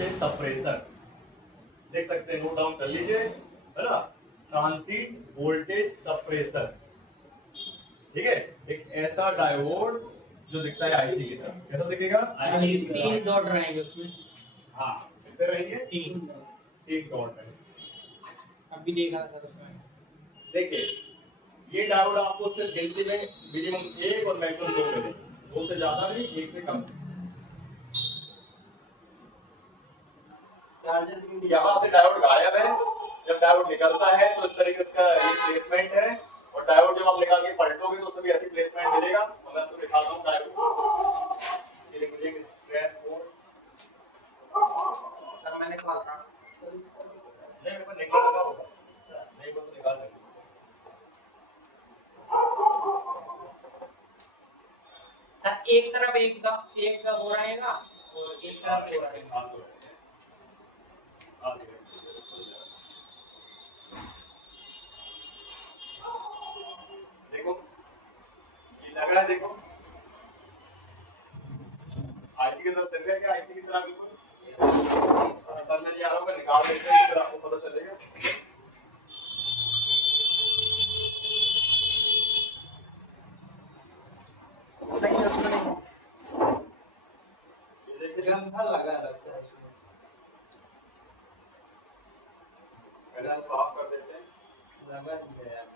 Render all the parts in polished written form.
Voltage suppressor, देख सकते हैं, नोट डाउन कर लीजिए, है ना, ट्रांजिट वोल्टेज सप्रेसर। ठीक है, एक ऐसा डायोड जो दिखता है आईसी की तरह, कैसा दिखेगा? आईसी की तरह। 3 डॉट रहेंगे उसमें। हाँ, कितने रहेंगे? 3 डॉट रहेंगे। अभी देखा सर उसमें। देखिए, ये डायोड आपको सिर्फ गिनती में मिनिमम 1 और मैक्सिमम 2 मिलेंगे, 2 से ज्यादा नहीं, 1 से कम। यहाँ से डायोड गायब है, जब डायोड निकलता है तो इस तरीके से इसका प्लेसमेंट है, और डायोड जब आप निकाल के पलटोगे तो उसमें भी ऐसी प्लेसमेंट मिलेगा। मैं आपको दिखाता हूँ डायोड, ये देखिए स्क्रैच बोर्ड। सर मैंने कॉल करा। नहीं, मेरे को निकाल रखा होगा, नहीं वो तो निकाल देंगे। सर एक तरफ एक का हो रहेगा और एक तरफ हो रहेगा। देखो, ये लगा है, देखो आईसी की तरह दिख रहा है क्या? आईसी की तरह बिल्कुल सर में नहीं आ रहा होगा, निकाल देते हैं, फिर आपको पता चलेगा। ये देखिए गंधा लगा लगता है इसमें। पहले हम साफ कर देते हैं। लगा दिया यार।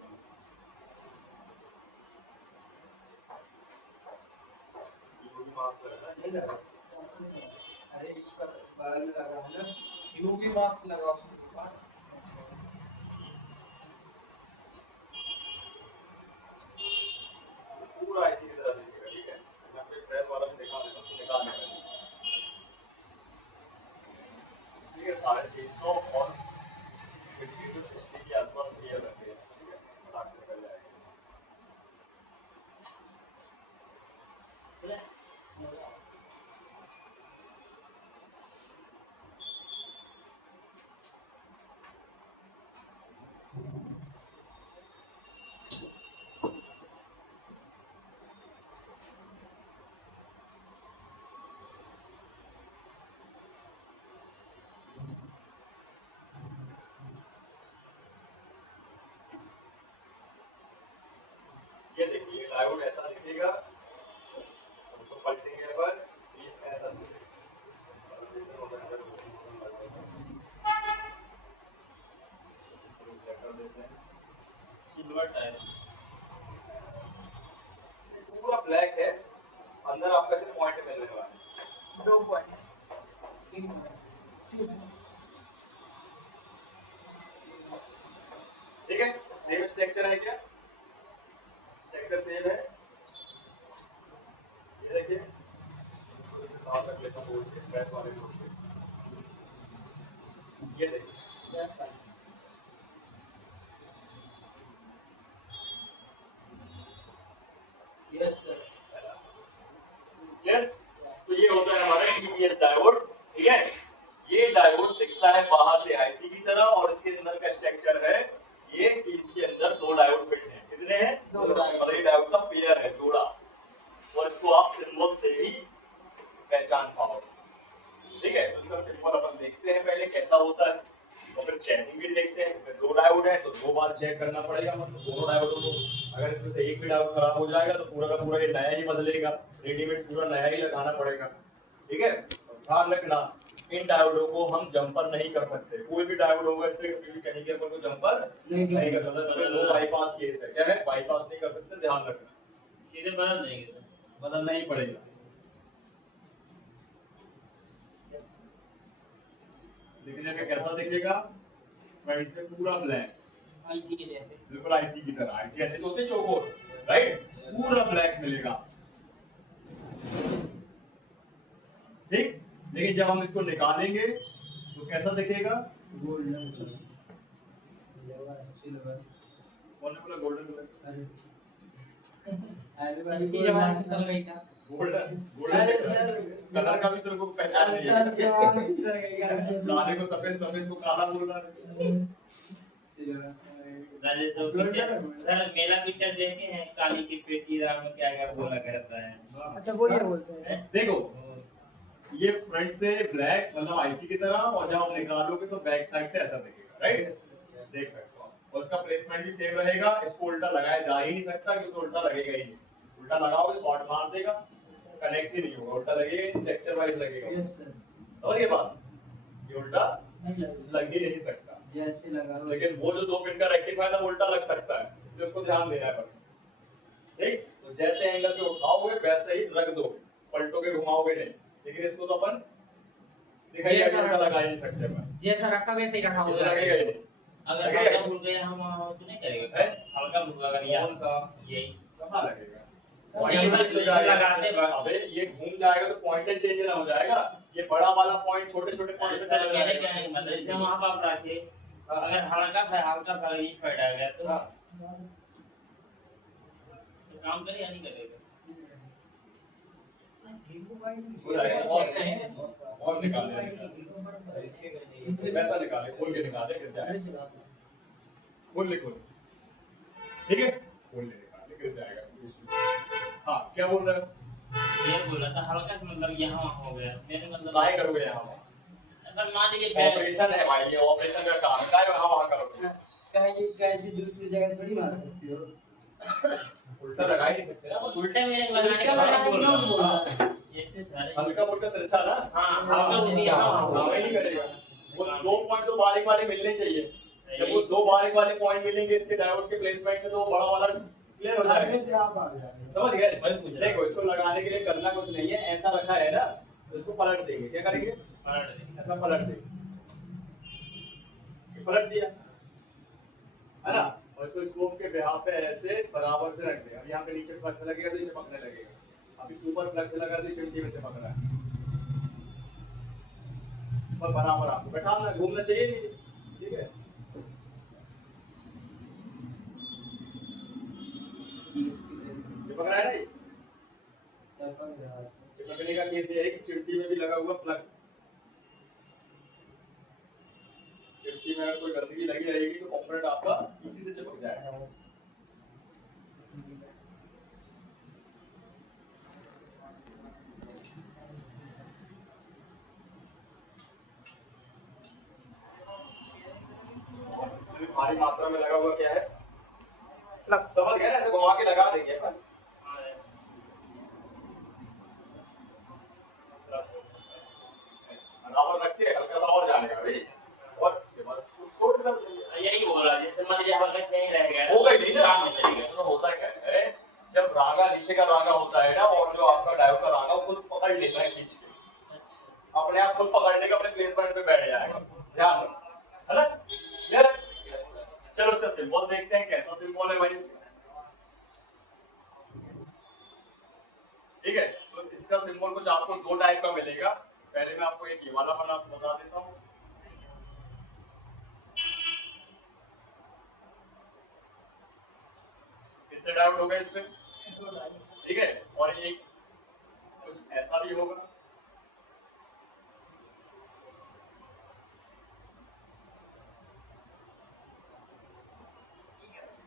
मास्क लगा है, नहीं लगा। अरे इस पर बगल में लगा है ना, यूवी मार्क्स लगा उसके पास। पूरा आईसी की तरह दिखेगा। ठीक है, मैं आपको एक फ्रेश वाला भी दिखा देता हूँ, निकालने का। ठीक है, 350 और 50 से 60 के आसपास क्लियर रखते हैं। ठीक है, फटाक से निकल जाएगा। ये देखिए, डायोड ऐसा दिखेगा, उसको पलटेंगे पर ये ऐसा दिखेगा। सिल्वर टाइप, पूरा ब्लैक है, अंदर आपका सिर्फ पॉइंट मिलने वाला है। 2 पॉइंट 3 ठीक है, सेम स्ट्रक्चर है क्या? स्ट्रक्चर सेम है। ये देखिए, इसके साथ रख लेता हूँ बोर्ड के, फ्लैश वाले बोर्ड के। ये देखिए, yes sir. Yes sir. Clear? तो ये होता है हमारा टीपीएस डायोड। ठीक है, ये डायोड दिखता है बाहर से आईसी की तरह, और इसके अंदर का स्ट्रक्चर है ये कि इसके अंदर 2 डायोड फिट हैं। कितने हैं? 2 डायोड। और ये डायोड का पेयर है, जोड़ा, और इसको आप सिंबल से ही पहचान पाओगे। ठीक है, तो इसका सिंबल अपन देखते हैं पहले कैसा होता है, और फिर चेकिंग भी देखते हैं। इसमें 2 डायोड है तो 2 बार चेक करना पड़ेगा, मतलब दोनों डायोडों को। अगर इसमें से एक भी डायोड खराब हो जाएगा तो पूरा का पूरा ये नया ही बदलेगा, रेडीमेड पूरा नया ही लगाना पड़ेगा। ठीक है, ध्यान रखना, इन डायोडों को हम जंपर नहीं कर सकते। कोई भी डायोड होगा इस पे कहीं के ऊपर को जंपर नहीं कर सकते। इसमें नो बाईपास केस है। क्या है? बाईपास नहीं कर सकते, ध्यान रखना। सीधे बदल देंगे तो बदलना ही पड़ेगा। दिखने में कैसा दिखेगा? फ्रंट से पूरा ब्लैक, आईसी के जैसे। बिल्कुल आईसी की तरह। आईसी ऐसे तो होते चौकोर, राइट? पूरा ब्लैक मिलेगा। ठीक, लेकिन जब हम इसको निकालेंगे तो कैसा दिखेगा? Golden colour, silver. कौन बोला गोल्डन कलर? इसकी जवाब चल गई सर। गोल्डन, गोल्डन कलर का भी तेरे को पहचान नहीं है। काले को सफेद, सफेद को काला बोल रहा है। सर ये तो पिक्चर, सर मेला पिक्चर देखे हैं, काली की पेटी राम में क्या क्या बोला करता है। अच्छा वो ये बोलते हैं। देखो, ये फ्रंट से ब्लैक मतलब आईसी की तरह, और जब आप निकालोगे तो बैक साइड से ऐसा दिखेगा, राइट? देख सकते हो। और उसका प्लेसमेंट भी सेम रहेगा, इसको उल्टा लगाया जा ही नहीं सकता क्योंकि उल्टा लगेगा ही नहीं। उल्टा लगाओगे शॉर्ट मार देगा, कनेक्ट ही नहीं होगा, उल्टा लगेगा स्ट्रक्चर वाइज लगेगा। Yes sir. समझ गए बात? ये उल्टा नहीं लगेगा। लग ही नहीं सकता, जैसे लगा लो। लेकिन वो जो 2 पिन का रेक्टिफायर था वो उल्टा लग सकता है, इसलिए उसको ध्यान देना है। ठीक, तो जैसे एंगल पे उठाओगे वैसे ही रख दो, पलटोगे घुमाओगे नहीं। लेकिन इसको तो अपन दिखाई ये उल्टा लगा ही नहीं सकते मैं, जैसा रखा वैसे ही रखा ये होगा। लगेगा ही नहीं। अगर लगेगा हल्का ही भूल गए हम तो नहीं करेगा। है? हल्का भूल अगर नहीं। यहाँ कौन सा यही कहाँ लगेगा? यहाँ पॉइंट पर चेंज हो जाएगा। लगाते वक्त। अबे ये घूम जाएगा तो पॉइंट चेंज ना हो जाएगा, ये बड़ा वाला पॉइंट छोटे छोटे पॉइंट से चला मेरे जाएगा। कहने का मतलब जैसे वहाँ पर आप रखे, हाँ। अगर हल्का सा ये फट आ गया तो हाँ, काम करे या नहीं करेगा? हो जाएगा। और निकाले, वैसा निकाले, खोल के निकाले, गिर जाएगा। खोल ले, खोल, ठीक है, खोल ले, निकाले, गिर जाएगा। हाँ, क्या बोल रहे हो? ये बोला था हल्का सा मतलब यहाँ वहाँ हो गया, मेरे मतलब ट्राई करोगे यहाँ? अगर मान लीजिए बैग ऑपरेशन है भाई, ये ऑपरेशन का काम है, काय वहाँ करोगे? कहीं कहीं दूसरी जगह थोड़ी मार सकती हो। उल्टा लगा ही नहीं सकते ना। उल्टे में लगाने का बात बोल रहा हूँ। ऐसे सारे हल्का फुल्का तिरछा ना, हाँ हल्का वो भी यहाँ वहाँ काम हो ही नहीं गया। करेगा। वो 2 पॉइंट तो बारीक वाले मिलने चाहिए, जब वो 2 बारीक वाले पॉइंट मिलेंगे इसके डायोड के प्लेसमेंट से, तो वो बड़ा वाला क्लियर हो जाएगा। से आप आ जाएंगे। समझ गए? वही पूछ रहा देखो, इसको लगाने के लिए करना कुछ नहीं है, ऐसा रखा है ना, तो इसको पलट देंगे। क्या करेंगे? ऐसा पलट देंगे, पलट दिया है ना, और इसको स्कोप के बिहाफ पे ऐसे बराबर से रख दिया। अब यहाँ पे नीचे फ्लक्स लगेगा तो ये चिपकने लगेगा, अभी ऊपर फ्लक्स लगा तो चिमटी में चिपक रहा है। पर बराबर आपको बैठाना, घूमना चाहिए नहीं, ठीक है? चिपक रहा है ना ये? चिपकने का केस ये है कि चिमटी में भी लगा हुआ फ्लक्स, चिमटी में अगर कोई गंदगी लगी रहेगी तो कंपोनेंट आपका इसी से चिपक जाएगा। भारी मात्रा में लगा हुआ क्या है? फ्लक्स। समझ गए ना? ऐसे घुमा के लगा देंगे अपन। बराबर रख के हल्का सा और जाने का भाई, और उसके बाद उसको छोड़ कर देंगे। यही बोल रहा जैसे मान लीजिए हल्का कहीं रह गया हो गई नहीं ना? काम में चलेगा। तो होता क्या है, जब रागा नीचे का रागा होता है ना, और जो आपका डायोड का रागा खुद पकड़ लेता है खींच के, अपने आप खुद पकड़ लेगा, अपने प्लेसमेंट पे बैठ जाएगा। ध्यान रखो, है ना? क्लियर? चलो इसका सिंबल देखते हैं, कैसा सिंबल है भाई इसका। ठीक है, तो इसका सिंबल कुछ आपको 2 टाइप का मिलेगा। पहले मैं आपको एक ये वाला बता देता हूँ। कितने डायोड हो गए इसमें? ठीक है, और एक कुछ ऐसा भी होगा।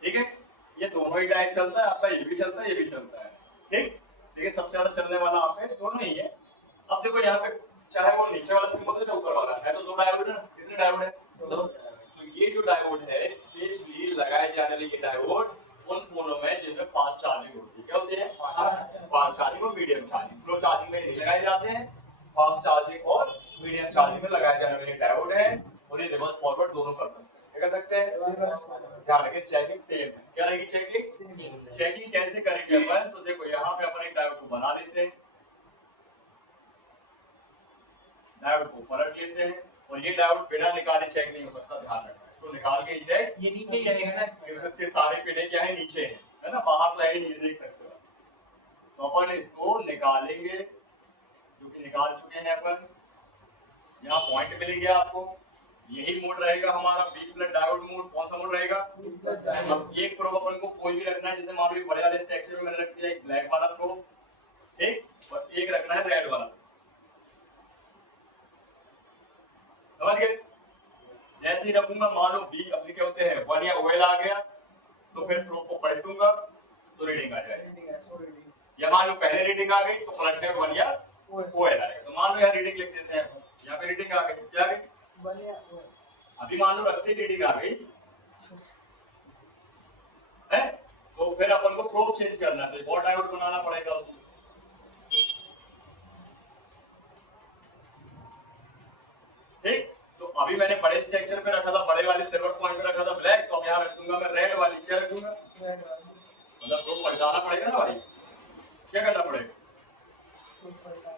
ठीक है, ये दोनों ही टाइप चलता है आपका, ये भी चलता है, ये भी चलता है। ठीक, देखिए सबसे ज्यादा चलने वाला आप है दोनों ही है। अब देखो यहाँ पे चाहे वो नीचे वाला सिंबल है ऊपर वाला है, तो 2 डायोड है ना? कितने डायोड है? 2। तो ये जो डायोड है, स्पेशली लगाए जाने वाले ये डायोड उन फोनों में जिनमें फास्ट चार्जिंग होती है। क्या होती है? फास्ट चार्जिंग और मीडियम चार्जिंग। स्लो चार्जिंग में नहीं लगाए जाते हैं, फास्ट चार्जिंग और मीडियम चार्जिंग में लगाए जाने वाले डायोड है, और ये रिवर्स फॉरवर्ड दोनों कर सकते हैं। क्या कर सकते हैं? ध्यान रखिए, चेकिंग सेम है। क्या रहेगी चेकिंग? चेकिंग कैसे करेंगे अपन? तो देखो यहाँ पे अपन एक डायोड को बना लेते हैं, डायोड को पलट लेते हैं, और ये डायोड बिना निकाले चेक नहीं हो सकता, ध्यान रखना। इसको निकाल के ही चेक, ये नीचे ही रहेगा ना? क्योंकि इसके सारे पिने क्या है? नीचे हैं, है ना? बाहर तो है ही नहीं, देख सकते हो। तो अपन इसको निकालेंगे, जो कि निकाल चुके हैं अपन। यहाँ पॉइंट मिलेंगे आपको, यही मोड रहेगा हमारा बी प्लस डायोड मोड। कौन सा मोड रहेगा? अब एक प्रोब अपन को कोई भी रखना है, जैसे मान लो बड़े वाले स्ट्रक्चर में मैंने रख दिया एक ब्लैक वाला प्रोब, ठीक, और एक रखना है रेड वाला। समझ गए? जैसे ही रखूंगा, मान लो बी अपने क्या होते हैं 1 या OL आ गया, तो फिर प्रोब को पलटूंगा तो रीडिंग आ जाएगी। या मान लो पहले रीडिंग आ गई तो पलट के 1 या ओ एल आएगा। तो मान लो यहाँ रीडिंग लिख देते हैं अपन, यहाँ पे रीडिंग आ गई, क्या आ गई? बनिया वो अभी मान लो रखते रीडिंग आ गई है, तो फिर अपन को प्रोब चेंज करना है, तो और डायोड बनाना पड़ेगा उसमें। ठीक, तो अभी मैंने बड़े स्ट्रक्चर पे रखा था, बड़े वाले सिल्वर पॉइंट पे रखा था ब्लैक, तो अब यहाँ रख दूंगा मैं रेड वाली, क्या रखूंगा? रेड वाली मतलब प्रोब पलटाना पड़ेगा ना भाई, क्या करना पड़ेगा? तो पलटाना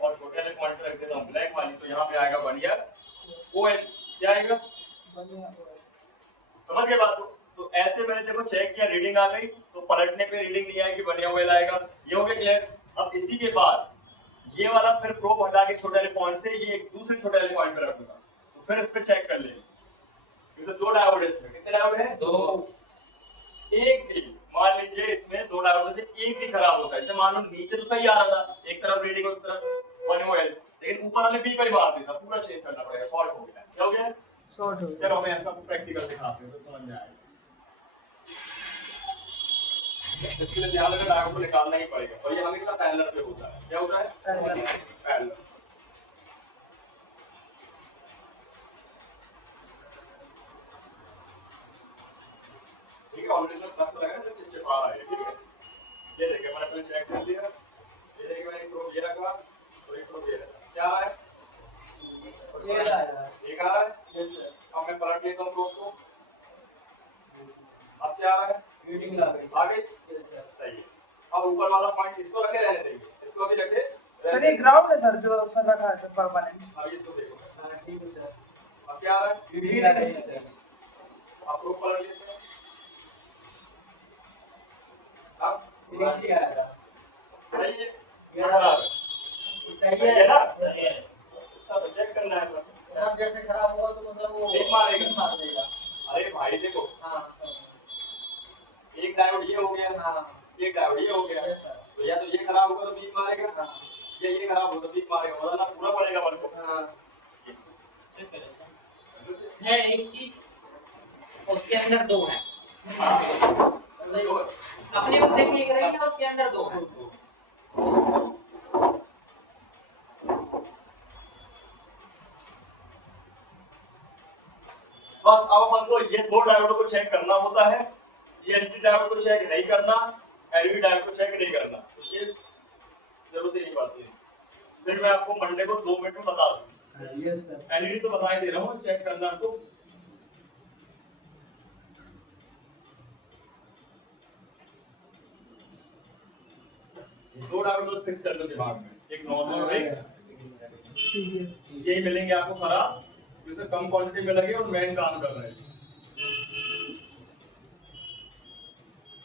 और छोटे वाले पॉइंट पे रख देता हूँ ब्लैक वाली, तो यहाँ पे आएगा बनिया ओ एल, क्या आएगा? बनिया वो समझ गए बात को? तो ऐसे मैंने देखो चेक किया, रीडिंग आ गई, तो पलटने पे रीडिंग नहीं आएगी, बनिया हुआ आएगा। ये हो गया क्लियर? अब इसी के बाद ये वाला फिर प्रोब हटा के छोटे वाले पॉइंट से ये एक दूसरे छोटे वाले पॉइंट पे रखूंगा, तो फिर इस पे चेक कर लेंगे। जैसे दो डायोड है इसमें, कितने डायोड है? दो। एक भी मान लीजिए इसमें दो डायोड में से एक भी खराब होता है, जैसे मान लो नीचे तो सही आ रहा था, एक तरफ रीडिंग और एक तरफ वन ओएल, लेकिन ऊपर वाले बी पर ही मार देता, पूरा चेंज करना पड़ेगा, फॉल्ट हो गया। क्या हो गया? शॉर्ट हो चलो मैं इसका प्रैक्टिकल दिखाते हैं तो समझ में आएगा। इसके लिए ध्यान रखना, डायोड को निकालना ही पड़ेगा, और ये हमेशा पैरेलल पे होता है। क्या होता है? पैरेलल। ठीक है, कॉम्बिनेशन प्लस लगा तो चिपचिपा रहा है, ठीक है। ये देखिए मैंने पहले चेक कर लिया, ये देखिए मैंने प्रोब ये रखा, तो ये प्रोब ये रखा, क्या है? ये आया एक आ रहा है। यस सर अब मैं पलट लेता हूँ प्रोब को, अब क्या आ रहा है? रीडिंग ला गई आ गई? यस सर सही है। अब ऊपर वाला पॉइंट इसको रखे रहने देंगे, इसको भी रखे सर ये ग्राउंड है सर जो सर रखा है सर पापा ने। अब इसको देखो, हां ठीक है सर अब क्या आ रहा है? रीडिंग ला गई सर अब प्रोब पलट लेते हैं, अब रीडिंग आया सही है, Yes, खराब है। सही है ना? सही है। तो चेक करना है, अब जैसे खराब हुआ तो मतलब वो एक मारेगा। मार देगा अरे भाई देखो, हां एक डायोड ये हो गया, हां एक डायोड ये हो गया, यस सर तो या तो ये खराब होगा तो बीच मारेगा, हां या ये खराब होगा तो बीच मारेगा, बदलना पूरा पड़ेगा मन को। हां चेक करो सर। है एक चीज, उसके अंदर दो है, अपने को देखने के रही है, उसके अंदर दो है। बस अब अपन को ये दो डायोड को चेक करना होता है, ये एंटी डायोड को चेक नहीं करना, एलईडी डायोड को चेक नहीं करना, तो ये जरूरत ही नहीं पड़ती है। फिर मैं आपको मंडे को 2 मिनट में बता दूंगा। यस सर एलईडी तो बता ही दे रहा हूँ, चेक करना तो दो डायोड को फिक्स कर दो दिमाग में, एक नॉर्मल और एक यही मिलेंगे आपको खराब, जिससे कम क्वांटिटी में लगे और मेन काम कर रहे हैं।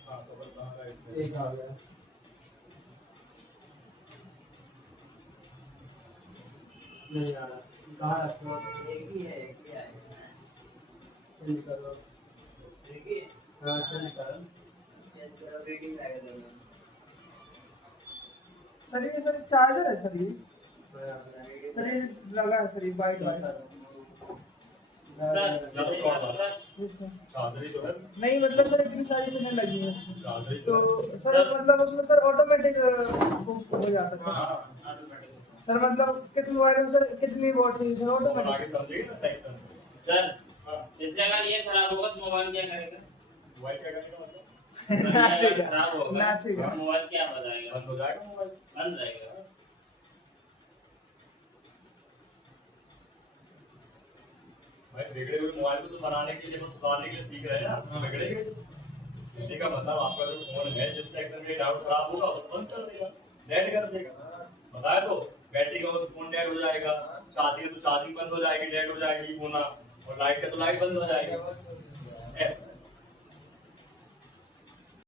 हाँ, तो बस कहाँ का इसमें? एक आ गया नहीं आ रहा कहाँ रखो एक ही आएगा। चेंज करो ठीक है, हां चेंज करो चेक करो, रीडिंग आएगा दोनों। सर ये सर चार्जर है सर ये लगा है सर ये वाइट वाला सर या तो शॉर्ट वाला। सर यस सर चादरी तो है, नहीं मतलब सर इतनी सारी तो नहीं लगी है चादरी तो तो है। सर मतलब उसमें सर ऑटोमेटिक हो जाता है सर हाँ, ऑटोमेटिक। सर मतलब किस मोबाइल में सर कितनी वॉट चाहिए सर अपन ऑटोमेटिक आगे समझेंगे ना, सही समझेंगे। सर हाँ, जैसे अगर ये खराब होगा तो मोबाइल क्या करेगा? मोबाइल क्या करेगा मतलब? नाचेगा खराब होगा नाचेगा तो मोबाइल क्या बजाएगा? बंद हो जाएगा मोबाइल। बंद रहेगा। भाई बिगड़े हुए मोबाइल को तो बनाने के लिए, बस सुधारने के लिए सीख रहे हैं ना, तो बिगड़ेंगे। कहने का मतलब आपका जो फोन है जिस सेक्शन में डाउट खराब होगा उसको बंद कर देगा, डेड कर देगा। बताया तो बैटरी का हो तो फोन डेड हो जाएगा, चार्जिंग है तो चार्जिंग बंद हो जाएगी, डेड हो जाएगी फोन, और लाइट का तो लाइट बंद हो जाएगी।